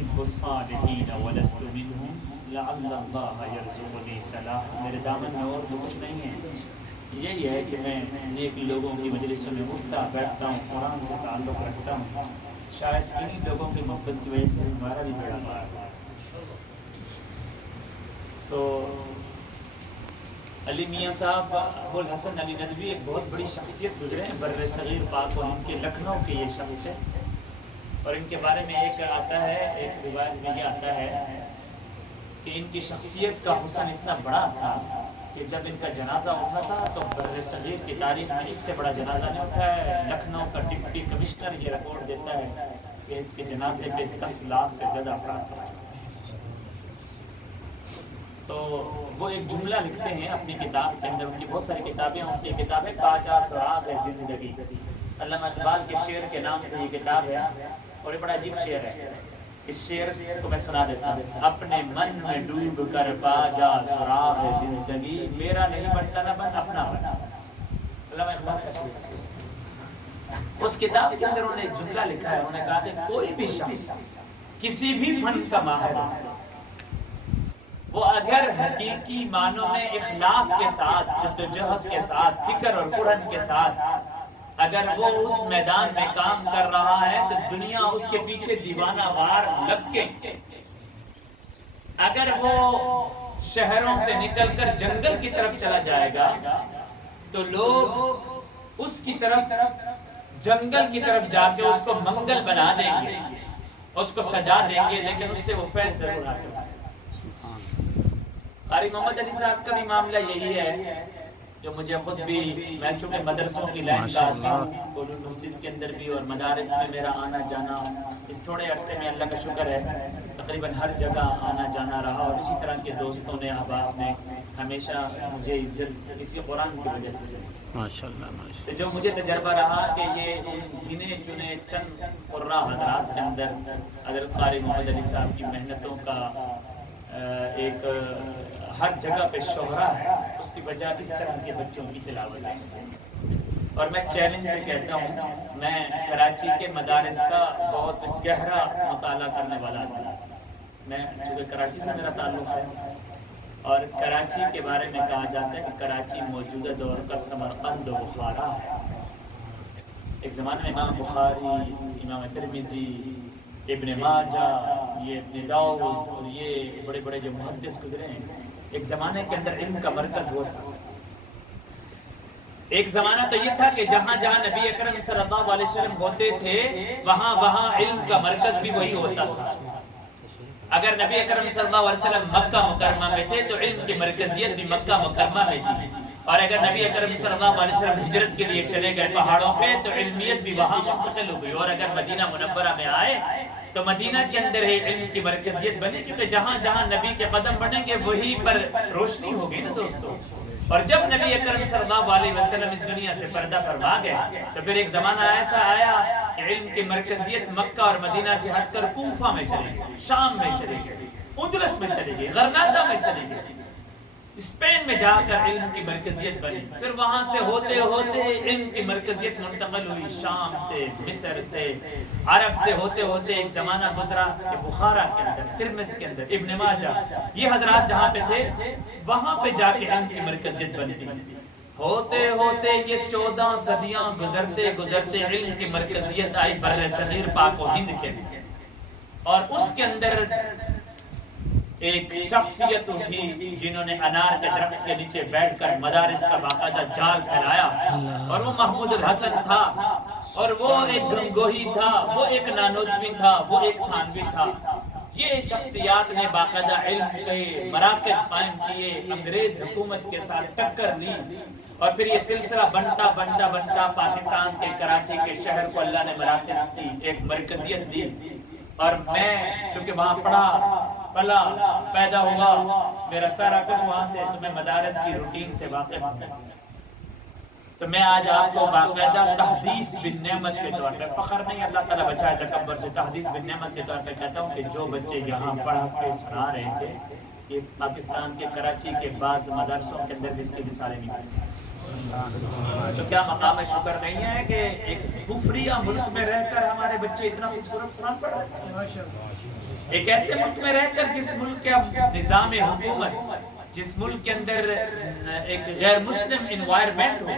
احب الصالحین ولست منهم لعل اللہ یرزقنی صلاح، میرے دامن میں اور تو کچھ نہیں ہے، یہی ہے کہ میں نیک لوگوں کی مجلسوں میں اٹھتا بیٹھتا ہوں، قرآن سے تعلق رکھتا ہوں، شاید انہی لوگوں کی محبت کی وجہ سے ہمارا بھی بیڑا پار ہے۔ تو علی میاں صاحب ابو الحسن علی ندوی ایک بہت بڑی شخصیت گزرے ہیں بر صغیر پاک و ہند کے، لکھنؤ کے یہ شخص تھے، اور ان کے بارے میں ایک آتا ہے، ایک روایت میں یہ آتا ہے کہ ان کی شخصیت کا حسن اتنا بڑا تھا کہ جب ان کا جنازہ اٹھا تھا تو بر صغیر کی تاریخ میں اس سے بڑا جنازہ نہیں اٹھا ہے۔ لکھنؤ کا ڈپٹی کمشنر یہ رپورٹ دیتا ہے کہ اس کے جنازے پہ 10 لاکھ سے زیادہ افراد پہنچے۔ تو وہ ایک جملہ لکھتے ہیں اپنی کتاب کے اندر، ان کی بہت ساری کتابیں، ان کی کتاب ہے تاجا سراغ زندگی، علامہ اقبال کے شعر کے نام سے یہ کتاب ہے، اور یہ بڑا عجیب شعر ہے۔ اس شعر کو میں سنا دیتا ہوں۔ اپنے من میں ڈوب کر پا جا سراغ زندگی، میرا نہیں بنتا نہ بن اپنا بن، علامہ اقبال کا شعر۔ اس کتاب کے اندر انہوں نے ایک جملہ لکھا ہے، انہوں نے کہا کہ کوئی بھی شخص کسی بھی فن کا ماہر ہے، وہ اگر حقیقی معنوں میں اخلاص کے ساتھ، جدوجہد کے ساتھ، فکر اور اڑن کے ساتھ اگر وہ اس میدان میں کام کر رہا ہے تو دنیا اس کے پیچھے دیوانہ وار لپکے۔ اگر وہ شہروں سے نکل کر جنگل کی طرف چلا جائے گا تو لوگ اس کی طرف، جنگل کی طرف جا کے اس کو منگل بنا دیں گے، اس کو سجا دیں گے، لیکن اس سے وہ فیض ضرور حاصل کریں۔ قاری محمد علی صاحب کا بھی معاملہ یہی ہے، جو مجھے خود بھی، میں چونکہ مدرسوں کی لائن کا آتا ہوں، علوم مسجد کے اندر بھی اور مدارس میں میرا آنا جانا، اس تھوڑے عرصے میں اللہ کا شکر ہے تقریباً ہر جگہ آنا جانا رہا، اور اسی طرح کے دوستوں نے، احباب نے ہمیشہ مجھے عزت اسی قرآن کی وجہ سے دی۔ ماشاءاللہ جو مجھے تجربہ رہا کہ یہ گنے چنے چند قراء حضرات کے اندر حضرت قاری محمد علی صاحب کی محنتوں کا ایک ہر جگہ پہ شہرہ ہے، اس کی وجہ اس طرح کے بچوں کی تلاوت ہے۔ اور میں چیلنج سے کہتا ہوں، میں کراچی کے مدارس کا بہت گہرا مطالعہ کرنے والا ہوں، میں چونکہ کراچی سے میرا تعلق ہے، اور کراچی کے بارے میں کہا جاتا ہے کہ کراچی موجودہ دور کا سمرقند و بخارا ہے۔ ایک زمانے میں امام بخاری، امام ترمذی، ابن ماجہ، یہ ابن داؤد اور یہ بڑے بڑے جو محدث گزرے ہیں، ایک زمانے کے اندر علم کا مرکز وہ تھا۔ ایک زمانہ تو یہ تھا کہ جہاں جہاں نبی اکرم صلی اللہ علیہ وسلم ہوتے تھے وہاں وہاں علم کا مرکز بھی وہی ہوتا تھا۔ اگر نبی اکرم صلی اللہ علیہ وسلم مکہ مکرمہ میں تھے تو علم کی مرکزیت بھی مکہ مکرمہ میں تھی، اور اگر نبی اکرم صلی اللہ علیہ وسلم ہجرت کے لیے چلے گئے پہاڑوں پہ تو علمیت بھی وہاں منتقل ہو گئی، اور اگر مدینہ منورہ میں آئے تو مدینہ کے اندر ہی علم کی مرکزیت بنی، کیونکہ جہاں جہاں نبی کے قدم بڑھیں گے وہیں پر روشنی ہوگی نا دوستو۔ اور جب نبی اکرم صلی اللہ علیہ وسلم اس دنیا سے پردہ فرما گئے تو پھر ایک زمانہ ایسا آیا کہ علم کی مرکزیت مکہ اور مدینہ سے ہٹ کر کوفہ میں چلی گئی، شام میں چلی گئی، اندلس میں چلی گئی، غرناطہ میں چلی گئی، اسپین میں جا کر علم کی مرکزیت بنی، پھر وہاں سے ہوتے ہوتے علم کی مرکزیت منتقل ہوئی شام سے، مصر سے، عرب سے ہوتے ہوتے ایک زمانہ گزرا کہ بخارا کے اندر، ترمذ کے اندر، ابن ماجہ، یہ حضرات جہاں پہ تھے وہاں پہ جا کے علم کی مرکزیت بنتی۔ ہوتے ہوتے یہ 14 صدیاں گزرتے گزرتے علم کی مرکزیت آئی بر صغیر پاک و ہند کے اندر، اور اس کے اندر ایک شخصیت اٹھی جنہوں نے انار کے درخت کے نیچے بیٹھ کر مدارس کا باقاعدہ جال پھیلایا، اور وہ محمود الحسن تھا، اور وہ ایک گنگوہی تھا، وہ ایک نانوتوی تھا، وہ ایک تھانوی تھا۔ یہ شخصیات نے باقاعدہ علم کے مراکز قائم کیے، انگریز حکومت کے ساتھ ٹکر لی، اور پھر یہ سلسلہ بنتا بنتا بنتا پاکستان کے کراچی کے شہر کو اللہ نے مراکز دی، ایک مرکزیت دی، اور میں چونکہ وہاں پلا پیدا ہوا، میرا سارا کچھ وہاں سے، تو میں مدارس کی روٹین سے واقف ہوں، تو میں آج آپ کو باقاعدہ تحدیث بن نعمت کے طور پہ، فخر نہیں، اللہ تعالیٰ بچائے تکبر سے، تحدیث بن نعمت کے طور پہ کہتا ہوں کہ جو بچے یہاں پڑھ کے سنا رہے تھے کہ پاکستان کے کراچی کے بعض مدارسوں کے اندر بھی اس کی مثالیں نکلیں، تو کیا مقام شکر نہیں ہے کہ ایک کفریہ ملک میں رہ کر ہمارے بچے اتنا خوبصورت قرآن پڑھ رہے ہیں؟ ایک ایسے ملک میں رہ کر جس ملک کے نظام حکومت، جس ملک کے اندر ایک غیر مسلم انوائرمنٹ ہو،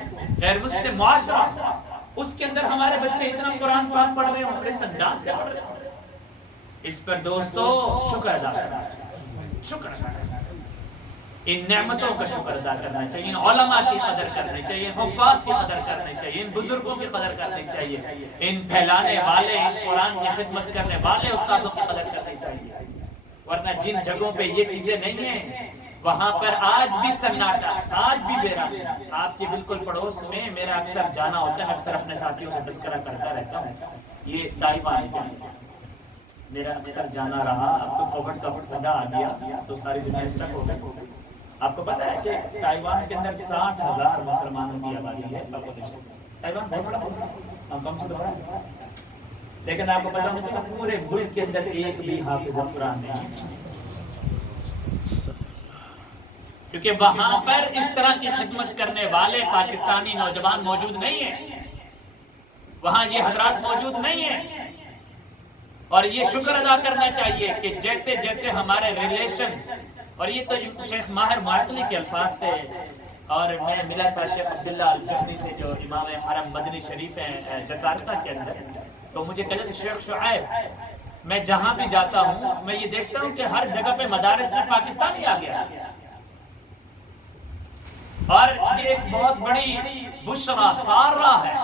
غیر مسلم معاشرہ، اس کے اندر ہمارے بچے اتنا قرآن پڑھ رہے ہوں اور اس انداز سے پڑھ رہے ہوں، اس پر دوستو شکر ادا کرنا چاہیے، شکر ادا کرنا چاہیے، ان نعمتوں کا شکر ادا کرنا چاہیے، ان علماء کی قدر کرنی چاہیے، حفاظ کی قدر کرنی چاہیے، ان بزرگوں کی قدر کرنی چاہیے، ان پھیلانے والے، اس قرآن کی خدمت کرنے والے استادوں کی قدر کرنی چاہیے، ورنہ جن جگہوں پہ یہ چیزیں نہیں ہیں وہاں پر آج بھی سناٹا، آج بھی بیرانی۔ آپ کے بالکل پڑوس میں میرا اکثر جانا ہوتا ہے، میں اکثر اپنے ساتھیوں سے تذکرہ کرتا رہتا ہوں، یہ تائیوان کے میرا اکثر جانا رہا، اب تو کووڈ کا وبا آ گیا تو ساری دنیا اسٹک ہو گئی۔ آپ کو پتا ہے کہ تائیوان کے اندر 60,000 مسلمانوں کی آبادی ہے، تائیوان بہت بڑا ملک ہے، ہانگ کانگ سے تو بڑا ہے، لیکن آپ کو پتا ہونا چاہیے پورے ملک کے اندر ایک بھی حافظ قرآن نہیں ہے، کیونکہ وہاں پر اس طرح کی خدمت کرنے والے پاکستانی نوجوان موجود نہیں ہیں، وہاں یہ حضرات موجود نہیں ہیں، اور یہ شکر ادا کرنا چاہیے کہ جیسے جیسے ہمارے ریلیشن، اور یہ تو شیخ ماہر معطلی کے الفاظ تھے، اور میں ملا تھا شیخ عبداللہ الجہنی سے جو امام حرم مدنی شریف ہیں جکارتا کے اندر، تو مجھے کہتے تھے شیخ شعیب میں جہاں بھی جاتا ہوں میں یہ دیکھتا ہوں کہ ہر جگہ پہ مدارس میں پاکستانی آ گیا، اور یہ ایک بہت بڑی بشرا سارہ ہے،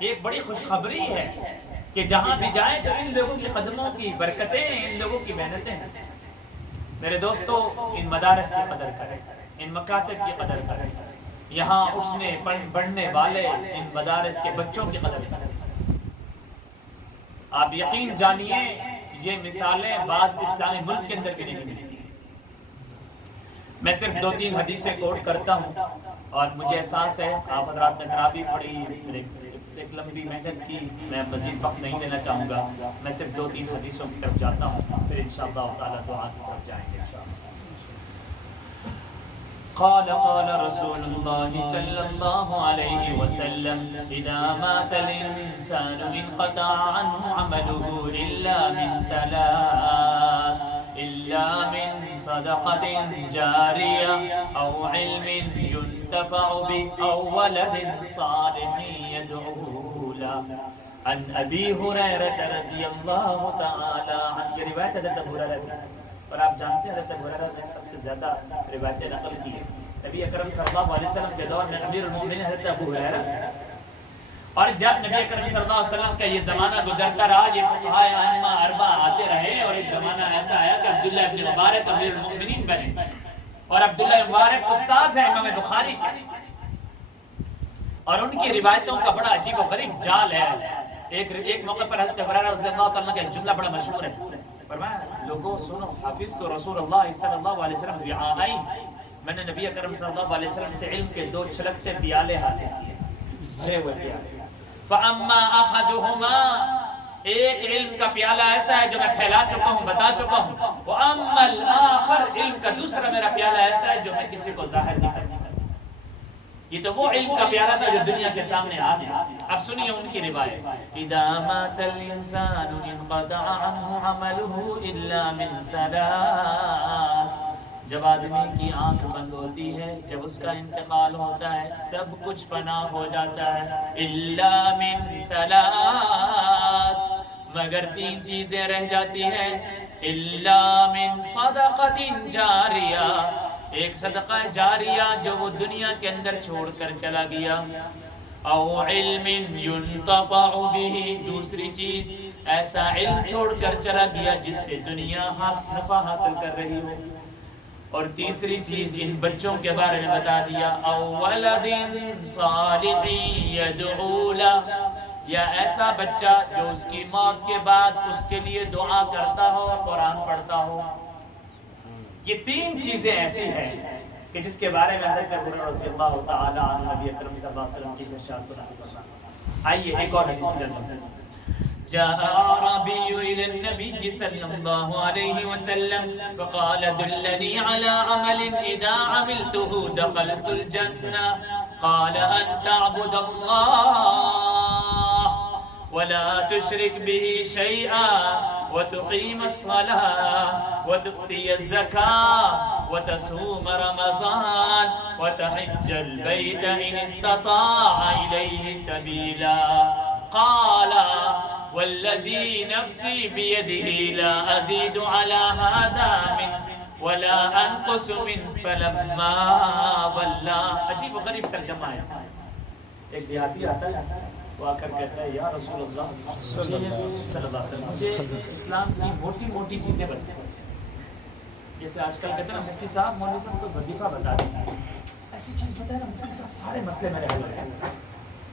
یہ ایک بڑی خوشخبری ہے کہ جہاں بھی جائیں تو ان لوگوں کی قدموں کی برکتیں، ان لوگوں کی محنتیں ہیں۔ میرے دوستو، ان مدارس کی قدر کریں، ان مکاتب کی قدر کریں، یہاں اٹھنے بڑھنے والے ان مدارس کے بچوں کی قدر کریں۔ آپ یقین جانیے یہ مثالیں بعض اسلامی ملک کے اندر بھی نہیں ملتی۔ میں صرف 2-3 حدیثیں کوٹ کرتا ہوں، اور مجھے احساس ہے آپ حضرات نے تراویح پڑھی، ایک لمبی محنت کی، میں مزید وقت نہیں لینا چاہوں گا، میں صرف 2-3 حدیثوں کی طرف جاتا ہوں، پھر انشاءاللہ تعالیٰ دعا کی طرف جائیں گے انشاءاللہ۔ قال رسول اللہ صلی اللہ علیہ وسلم اذا مات الانسان انقطع عنه عمله الا من ثلاث، الا من صدقة جارية او علم ينتفع به او ولد صالح يدعو له۔ عن ابی ہریرہ رضی اللہ تعالی عنہ، یہ روایت حضرت ابو ہریرہ کی، اور آپ جانتے ہیں حضرت ابو ہریرہ نے سب سے زیادہ روایتیں نقل کی ہیں۔ نبی اکرم صلی اللہ علیہ وسلم کے دور میں امیر المؤمنین حضرت ابو ہریرہ، اور جب نبی اکرم صلی اللہ علیہ وسلم کا یہ زمانہ گزرتا رہا، یہ فقہائے ائمہ اربعہ آتے رہے، اور ایک زمانہ ایسا آیا کہ عبداللہ ابن مبارک امیر المؤمنین بنے، اور عبداللہ ابن مبارک استاذ ہیں امام بخاری کے، اور ان کی روایتوں کا بڑا عجیب و غریب جال ہے۔ ایک موقع پر حضرت ابو ہریرہ رضی اللہ تعالیٰ کا ایک جملہ بڑا مشہور ہے، فرمایا لوگوں سنو، حافظ تو رسول اللہ صلی اللہ علیہ وسلم رعائی، میں نے نبی اکرم صلی اللہ علیہ وسلم سے علم کے 2 چھلکتے پیالے حاصل کیے، بھرے ہوئے پیالے۔ فَأَمَّا أَحَدُهُمَا، ایک علم کا پیالہ ایسا ہے جو میں پھیلا چکا ہوں، بتا چکا ہوں، وَأَمَّا الْآخَرُ، علم کا دوسرا میرا پیالہ ایسا ہے جو میں کسی کو ظاہر نہیں کرتا۔ یہ تو وہ علم کا پیالہ تھا جو دنیا کے سامنے آ گیا۔ اب سنیے ان کی روایت، اِذَا مَاتَ الْإِنسَانُ انْقَطَعَ عَنْهُ عَمَلُهُ إِلَّا مِنْ ثَلَاثٍ، جب آدمی کی آنکھ بند ہوتی ہے، جب اس کا انتقال ہوتا ہے، سب کچھ فنا ہو جاتا ہے، الا من ثلاث، مگر 3 چیزیں رہ جاتی ہیں، الا من صدقۃ جاریہ، ایک صدقہ جاریہ جو وہ دنیا کے اندر چھوڑ کر چلا گیا، او علم ينتفع به، دوسری چیز ایسا علم چھوڑ کر چلا گیا جس سے دنیا نفع حاصل کر رہی ہو، اور تیسری چیز ان بچوں کے بارے میں بتا دیا، او ولد صالح يدعو له، یا ایسا بچہ جو اس کی موت کے بعد اس کے لیے دعا کرتا ہو اور قرآن پڑھتا ہو۔ یہ 3 چیزیں ایسی ہیں کہ جس کے بارے میں حضرت ابو ہریرہ رضی اللہ تعالی عنہ نبی اکرم صلی اللہ علیہ وسلم کی ارشاد فرمایا۔ آئیے ایک اور حدیث کی طرف۔ جاء أعرابي إلى النبي صلى الله عليه وسلم فقال دلني على عمل إذا عملته دخلت الجنة قال أن تعبد الله ولا تشرك به شيئا وتقيم الصلاة وتؤتي الزكاة وتصوم رمضان وتحج البيت إن استطاع إليه سبيلا قال والذي نفسي بيده لا أزيد على هذا من ولا أنقص من فلما ولى. عجیب و غریب ترجمہ ہے اس کا. ایک دیہاتی آتا ہے وہ آ کر کہتا ہے یا رسول اللہ صلی اللہ علیہ وسلم مجھے اسلام کی موٹی موٹی چیزیں بتائیں. جیسے آج کل کہتے ہیں نا مفتی صاحب مولوی صاحب کو وظیفہ بتا دیجیے, ایسی چیز بتائے نا مفتی صاحب سارے مسئلے میرے حل ہو جائیں.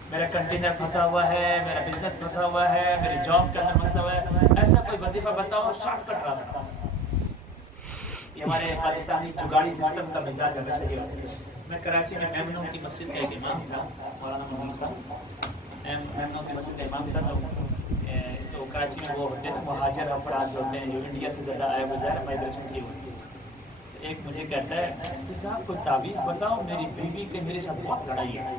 میرا کنٹینر پھنسا ہوا ہے, میرا بزنس پھنسا ہوا ہے, میری جاب کے اندر مسئلہ ہوا ہے, ایسا کوئی وظیفہ بتاؤ شارٹ کٹ راستہ. یہ ہمارے پاکستانی جگاڑی سسٹم کا مزاج ہے. میں کراچی میں میمنوں کی مسجد کا ایک امام تھا, مولانا منظور صاحب میمنوں کی مسجد کا امام تھا. تو کراچی میں وہ ہوتے ہیں نا مہاجر افراد جو ہوتے ہیں جو انڈیا سے زیادہ آئے ہوئے ظاہر مائگریشن کی ہوئی. ایک مجھے کہتا ہے مفتی صاحب کوئی تعویذ بتاؤ, میری بیوی کے میرے ساتھ بہت لڑائی ہے.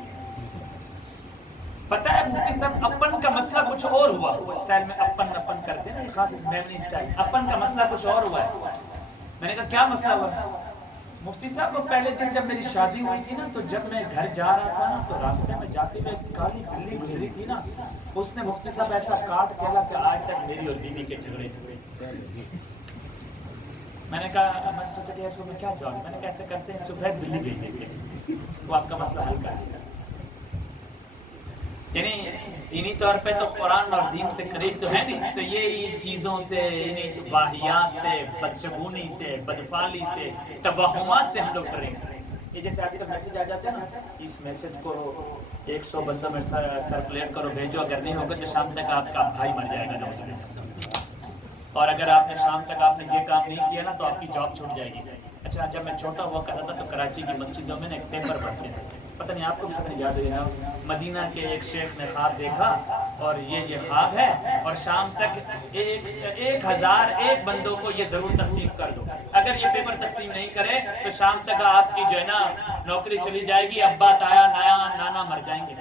پتہ ہے مفتی صاحب اپن کا مسئلہ کچھ اور ہوا. وہ اسٹائل میں اپن کرتے ہیں نا, خاص میمنی اسٹائل. اپن کا مسئلہ کچھ اور ہوا ہے. میں نے کہا کیا مسئلہ ہوا؟ مفتی صاحب وہ پہلے دن جب میری شادی ہوئی تھی نا, تو جب میں گھر جا رہا تھا نا, تو راستے میں جاتے ہوئے کالی بلی گزری تھی نا, اس نے مفتی صاحب ایسا کاٹ کھیلا کہ آج تک میری اور بیوی کے جھگڑے. میں نے کہا, میں نے سوچا کہ اس کو میں کیا جواب. میں نے کہا ایسے کرتے ہیں سفید بلی بھیج دیں گے, وہ آپ کا مسئلہ حل کر دے گا. یعنی دینی طور پہ تو قرآن اور دین سے قریب تو ہے نہیں, تو یہ چیزوں سے یعنی واہیات سے, بدشگونی سے, بدفعلی سے, توہمات سے ہم لوگ ڈریں گے. یہ جیسے آج کل میسج آ جاتے ہیں نا, اس میسج کو 100 بندوں میں سرکولیٹ کرو, بھیجو, اگر نہیں ہوگا تو شام تک آپ کا بھائی مر جائے گا. اور اگر آپ نے شام تک آپ نے یہ کام نہیں کیا نا تو آپ کی جاب چھوٹ جائے گی. اچھا جب میں چھوٹا ہوا کرتا تھا تو کراچی کی مسجدوں میں ایک پیپر پڑھتے تھے, پتہ نہیں آپ کو بھی یاد ہے نا, مدینہ کے ایک شیخ نے خواب دیکھا اور یہ خواب ہے, اور شام تک 1001 بندوں کو یہ ضرور تقسیم کر دو. اگر یہ پیپر تقسیم نہیں کرے تو شام تک آپ کی جو ہے نا نوکری چلی جائے گی, ابا تایا نانا مر جائیں گے.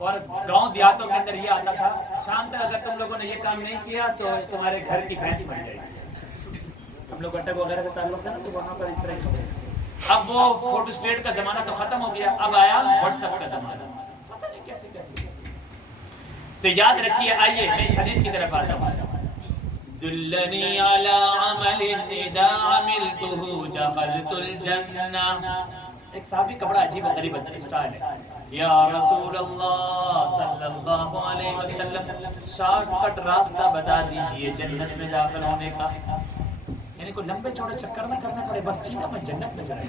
اور گاؤں دیہاتوں کے اندر یہ آتا تھا شام تک اگر تم لوگوں نے یہ کام نہیں کیا تو تمہارے گھر کی بھینس مر جائے گی. ہم لوگ اٹک وغیرہ کا تعلق ہے نا, تو وہاں پر اس طرح. اب وہ فوٹو اسٹیٹ کا زمانہ تو ختم ہو گیا, اب آیا واٹس ایپ کا زمانہ. پتہ نہیں کیسے. تو یاد رکھیے, آئیے میں اس حدیث کی طرف آتا ہوں. دلنی علی عمل اذا عملته دخلت الجنہ. ایک صحابی کا بڑا عجیب و غریب اسٹائل ہے. یا رسول اللہ صلی اللہ علیہ وسلم شارٹ کٹ راستہ بتا دیجئے جنت میں داخل ہونے کا. یعنی کوئی لمبے چوڑے چکر نہ کرنا پڑے, بس سیدھا میں جنت میں جائیں.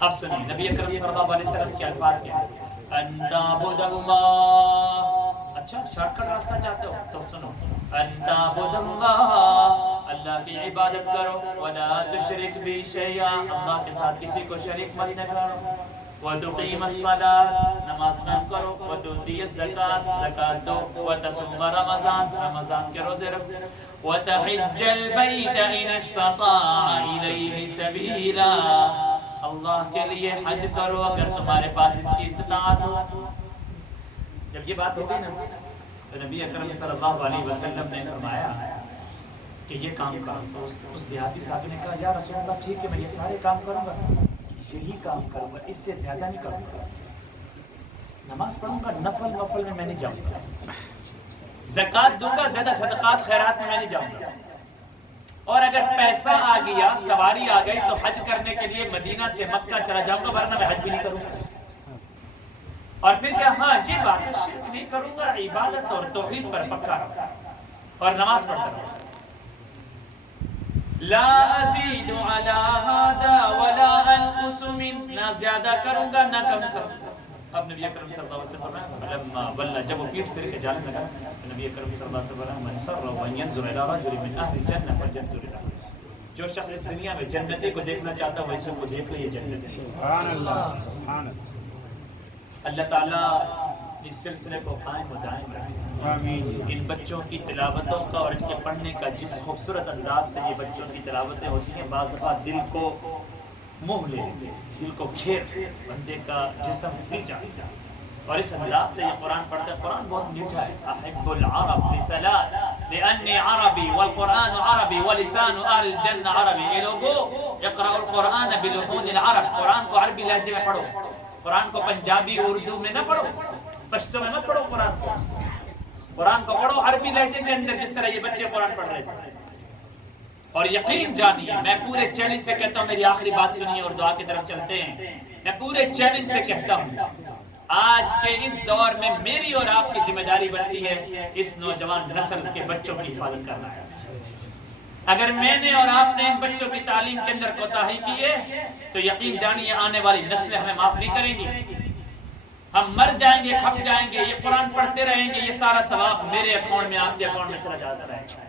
اب سنیے نبی اکرم صلی اللہ علیہ وسلم کے الفاظ کیا ہیں. ان تعبد اللہ. اچھا شارٹ کٹ راستہ چاہتے ہو تو سنو. ان تعبد اللہ, اللہ کی عبادت کرو. ولا تشرک بی شیئا, اللہ کے ساتھ کسی کو شریک مت نہ کرو. وتقیم الصلاۃ, نماز قائم کرو. وتؤتی الزکات, زکات دو. وتصوم رمضان, رمضان کے روزے رکھو. وتحج البیت ان استطاع الیہ سبیلا, اللہ کے لیے حج کرو اگر تمہارے پاس اس کی استطاعت ہو. جب یہ بات ہو گئی نا تو نبی اکرم صلی اللہ علیہ وسلم نے فرمایا کہ یہ کام کرو. تو اس دیہاتی صاحب نے کہا یا رسول اللہ ٹھیک ہے میں یہ سارے کام کروں گا, یہی کام کروں گا, اس سے زیادہ نہیں کروں گا. نماز پڑھوں گا, نفل میں میں نہیں جاؤں گا. زکات دوں گا, زیادہ صدقات خیرات میں نہیں جاؤں گا. اور اگر پیسہ آ گیا, سواری آ گئی تو حج کرنے کے لیے مدینہ سے مکہ چلا جاؤں گا, ورنہ میں حج بھی نہیں کروں گا. اور پھر کیا, ہاں یہ بات ہے شرک نہیں کروں گا, عبادت اور توحید پر پکا رہوں گا اور نماز پڑھتا رہوں گا. لا ازید علی هذا ولا انقص من, نہ زیادہ کروں گا نہ کم کروں گا. اب نبی اکرم صلی اللہ علیہ وسلم لما بلّا, جب وہ پیٹ پھر کے جانے لگا, نبی اکرم صلی اللہ علیہ وسلم من سرہ ان ينظر الى رجل من اهل الجنہ فلينظر الى, جو شخص اس دنیا میں جنتی کو دیکھنا چاہتا ہے ویسے کو دیکھ لے, یہ جنت ہے. سبحان اللہ, سبحان اللہ. اللہ تعالیٰ اس سلسلے کو قائم و دائم رکھیں. ان بچوں کی تلاوتوں کا اور ان کے پڑھنے کا جس خوبصورت انداز سے یہ بچوں کی تلاوتیں ہوتی ہیں بعض دفعہ دل کو موہ لے لیتے ہیں, دل کو گھیر بندے کا جسم سی جاتا ہے. اور اس انداز سے یہ قرآن پڑھتا ہے. قرآن بہت میٹھا ہے. احب العرب لثلاث لانی عربی والقرآن عربی ولسان اہل الجنہ عربی. یہ لوگوں اقرأوا القرآن بلحون العرب, قرآن کو عربی لہجے میں پڑھو, قرآن کو پنجابی اردو میں نہ پڑھو, پشتو میں مت پڑھو. قرآن کو پڑھو عربی لہجے کے اندر جس طرح یہ بچے قرآن پڑھ رہے تھے. اور یقین جانیے, میں پورے چیلنج سے کہتا ہوں, میری آخری بات سنیے اور دعا کی طرف چلتے ہیں. میں پورے چیلنج سے کہتا ہوں, آج کے اس دور میں میری اور آپ کی ذمہ داری بنتی ہے اس نوجوان نسل کے بچوں کی حفاظت کرنا ہے. اگر میں نے اور آپ نے ان بچوں کی تعلیم کے اندر کوتاہی کی ہے تو یقین جانیے آنے والی نسلیں ہمیں معاف نہیں کریں گی. ہم مر جائیں گے, کھپ جائیں گے, یہ قرآن پڑھتے رہیں گے, یہ سارا ثواب میرے اکاؤنٹ میں, آپ کے اکاؤنٹ میں چلا جاتا رہے گا.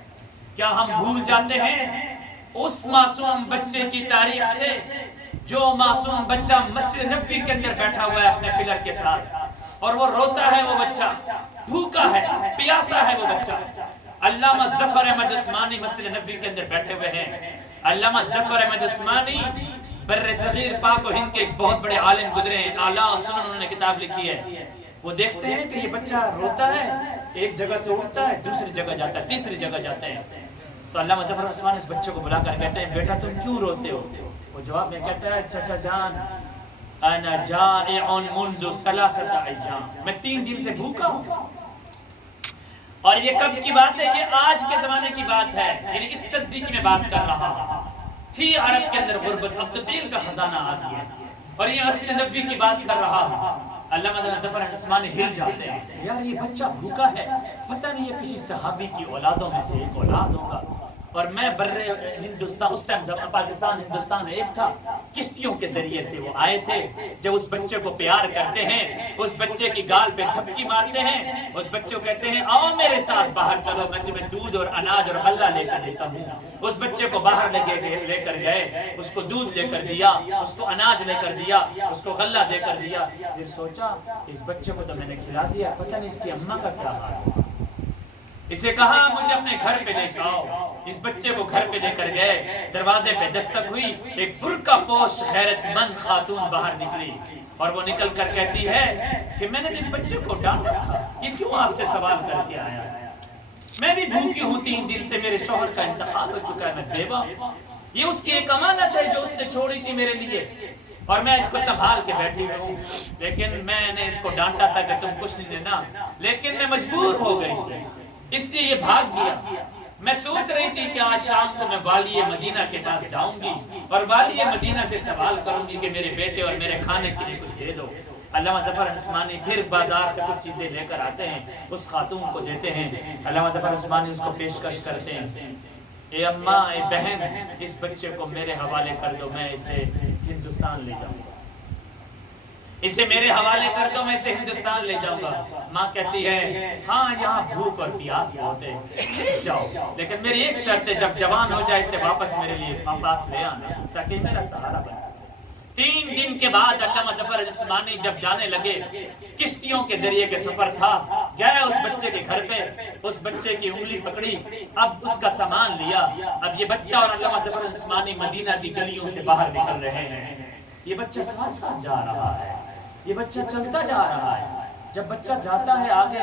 کیا ہم بھول جاتے ہیں اس معصوم بچے کی تاریخ سے جو معصوم بچہ مسجد نبوی کے اندر بیٹھا ہوا ہے اپنے پلر کے ساتھ, اور وہ روتا ہے, وہ بچہ بھوکا ہے, پیاسا ہے وہ بچہ. علامہ ظفر احمد عثمانی مسجد نبوی کے اندر بیٹھے ہوئے ہیں. علامہ ظفر احمد عثمانی بر صغیر پاک و ہند کے ایک بہت بڑے عالم گزرے ہیں, اعلیٰ سنن انہوں نے کتاب لکھی ہے. وہ دیکھتے ہیں کہ یہ بچہ روتا ہے, ایک جگہ سے اٹھتا ہے, دوسری جگہ جاتا ہے, تیسری جگہ جاتے ہیں. تو علامہ ظفر عثمانی اس بچے کو بلا کر کہتے ہیں, بیٹا تم کیوں روتے ہو؟ وہ جواب میں کہتا ہے, چچا جان انا جائع منذ 3 ایام, میں 3 دن سے بھوکا ہوں. اور یہ کب کی بات ہے؟ یہ آج کے زمانے کی بات ہے, یعنی اس صدی کی میں بات کر رہا ہوں. تھی عرب کے اندر غربت, اب تو تیل کا خزانہ آ گیا, اور یہ مسجد نبوی کی بات کر رہا ہوں. علامہ ظفر عثمانی ہل جاتے ہیں, یار یہ بچہ بھوکا ہے, پتہ نہیں یہ کسی صحابی کی اولادوں میں سے ایک اولاد ہوگا. اور میں بر ہندوستان, اس ٹائم پاکستان ہندوستان ایک تھا, کشتیوں کے ذریعے سے وہ آئے تھے. جب اس بچے کو پیار کرتے ہیں, اس بچے کی گال پہ تھپکی مارتے ہیں, اس بچے کو کہتے ہیں آؤ میرے ساتھ باہر چلو, میں تمہیں دودھ اور اناج اور غلہ لے کر دیتا ہوں. اس بچے کو باہر لے کر گئے, اس کو دودھ لے کر دیا, اس کو اناج لے کر دیا, اس کو غلہ دے کر دیا. پھر سوچا اس بچے کو تو میں نے کھلا دیا, پتہ نہیں اس کی اماں کا کیا حال ہے. اسے کہا مجھے اپنے گھر پہ لے جاؤ. اس بچے کو گھر پہ لے کر گئے, دروازے پہ دستک ہوئی, ایک برقع پوش غیرت مند خاتون باہر نکلی, اور وہ نکل کر کہتی ہے کہ میں نے اس بچے کو ڈانٹا تھا, یہ کیوں آپ سے سوال کر کے آیا؟ میں بھی بھوکی ہوں 3 دن سے, میرے شوہر کا انتقال ہو چکا ہے, میں بیوہ ہوں, یہ اس کی ایک امانت ہے جو اس نے چھوڑی تھی میرے لیے, اور میں اس کو سنبھال کے بیٹھی ہوں. لیکن میں نے اس کو ڈانٹا تھا کہ تم کچھ نہیں دینا, لیکن میں مجبور ہو گئی تھی, اس لیے یہ بھاگ گیا. میں سوچ رہی تھی کہ آج شام کو میں والی مدینہ کے پاس جاؤں گی اور والی مدینہ سے سوال کروں گی کہ میرے بیٹے اور میرے کھانے کے لیے کچھ دے دو. علامہ ظفر عثمانی پھر بازار سے کچھ چیزیں لے کر آتے ہیں, اس خاتون کو دیتے ہیں. علامہ ظفر عثمانی اس کو پیشکش کرتے ہیں, اے اماں, اے بہن, اس بچے کو میرے حوالے کر دو, میں اسے ہندوستان لے جاؤں گا. اسے میرے حوالے کر دو, میں اسے ہندوستان لے جاؤں گا. ماں کہتی ہے ہاں یہاں بھوک اور پیاس بہت ہے, لے جاؤ, لیکن میری ایک شرط ہے, جب جوان ہو جائے اسے واپس میرے لیے پاس لے آنا تاکہ میرا سہارا بن سکے. 3 دن کے بعد علامہ ظفر عثمانی جب جانے لگے, کشتیوں کے ذریعے کے سفر تھا, گیا اس بچے کے گھر پہ, اس بچے کی انگلی پکڑی, اب اس کا سامان لیا. اب یہ بچہ اور علامہ ظفر عثمانی مدینہ کی گلیوں سے باہر نکل رہے ہیں. یہ بچہ ساتھ ساتھ جا رہا ہے, یہ بچہ چلتا جا رہا ہے. جب بچہ جاتا ہے آگے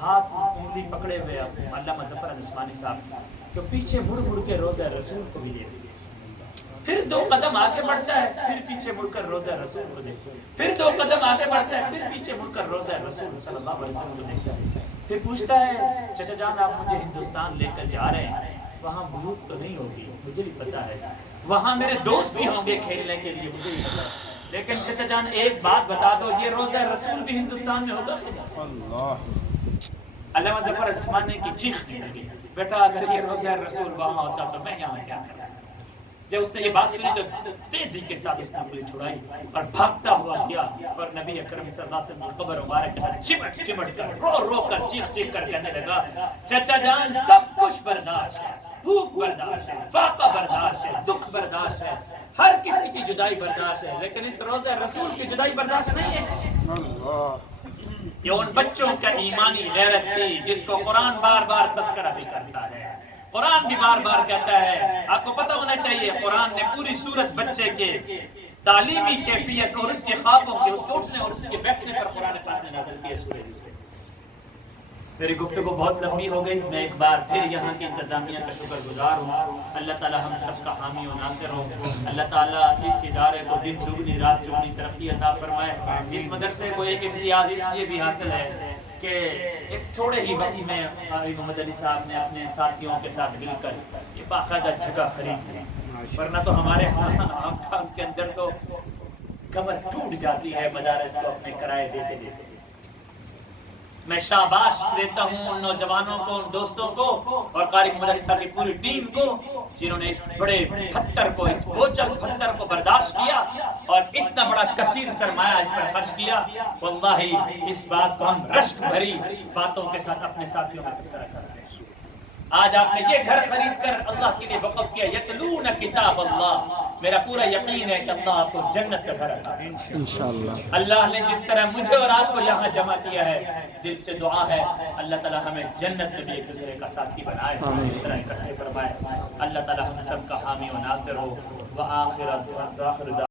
ہاتھ انگلی پکڑے ہوئے علامہ ظفر عثمانی صاحب, تو پیچھے مڑ مڑ کے روضہ رسول کو بھی دیکھتے, پھر 2 قدم آگے بڑھتا ہے, پھر پیچھے مڑ کر روضہ رسول کو دیکھتا ہے, پھر 2 قدم آگے بڑھتا ہے, پھر پیچھے مڑ کر روضہ رسول صلی اللہ علیہ وسلم کو دیکھتا ہے. پھر پوچھتا ہے چچا جان آپ مجھے ہندوستان لے کر جا رہے ہیں, وہاں بھوک تو نہیں ہوگی, مجھے بھی پتا ہے, وہاں میرے دوست بھی ہوں گے کھیلنے کے لیے, مجھے بھی پتا ہے, لیکن چچا جان ایک بات بتا دو, یہ روضہ رسول بھی ہندوستان میں ہوگا؟ علامہ ظفر عثمانی کی چیخ لگی, بیٹا اگر یہ روضہ رسول وہاں ہوتا تو میں یہاں کیا کرتا. جب اس نے یہ بات سنی تو تیزی کے ساتھ اس نے انگلی چھڑائی اور بھاگتا ہوا گیا, اور نبی اکرم صلی اللہ علیہ وسلم کی قبر مبارک کے ساتھ چمٹ چمٹ کر رو رو کر چیخ چیخ کر کہنے لگا, چچا جان سب کچھ برداشت ہے, بھوک برداشت ہے, فاقہ برداشت ہے, دکھ برداشت ہے, ہر کسی کی جدائی برداشت ہے, لیکن اس روضہ رسول کی جدائی برداشت نہیں ہے. یہ ان بچوں کا ایمانی غیرت تھی جس کو قرآن بار بار تذکرہ بھی کرتا ہے، قرآن بھی بار بار کہتا ہے۔ آپ کو پتہ ہونا چاہیے قرآن نے پوری سورت بچے کے تعلیمی کیفیت اور اس کے خوابوں کے، اس کے اٹھنے اور اس کے بیٹھنے پر قرآن پاک نے نازل کیا سورہ یوسف۔ میری گفتگو بہت لمبی ہو گئی، میں ایک بار پھر یہاں کی انتظامیہ کا شکر گزار ہوں۔ اللہ تعالی ہم سب کا حامی و ناصر ہو، اللہ تعالیٰ اس ادارے کو دن دگنی رات چگنی ترقی عطا فرمائے۔ اس مدرسے کو ایک امتیاز اس لیے بھی حاصل ہے کہ ایک تھوڑے ہی وقت میں قاری محمد علی صاحب نے اپنے ساتھیوں کے ساتھ مل کر یہ باقاعدہ جگہ خرید لی، ورنہ تو ہمارے عام کام کے اندر تو کمر ٹوٹ جاتی ہے مدارس کو اپنے کرائے دیتے دیتے۔ میں شاباش دیتا ہوں ان نوجوانوں کو، ان دوستوں کو اور قاری محمد علی صاحب کی پوری ٹیم کو جنہوں نے اس بڑے پتھر کو، اس بوجھل پتھر کو برداشت کیا اور اتنا بڑا کثیر سرمایہ اس پر خرچ کیا۔ واللہ اس بات کو ہم رشک بھری باتوں کے ساتھ اپنے ساتھیوں میں تذکرہ کرتے ہیں۔ آج آپ نے یہ گھر خرید کر اللہ کے لیے وقف کیا، یتلون کتاب اللہ، میرا پورا یقین ہے کہ اللہ آپ کو جنت کا گھر عطا کرے انشاءاللہ۔ اللہ نے جس طرح مجھے اور آپ کو یہاں جمع کیا ہے، دل سے دعا ہے اللہ تعالی ہمیں جنت میں بھی ایک دوسرے کا ساتھی بنائے، اس طرح اکٹھے فرمائے۔ اللہ تعالی ہم سب کا حامی و ناصر ہو۔ وآخر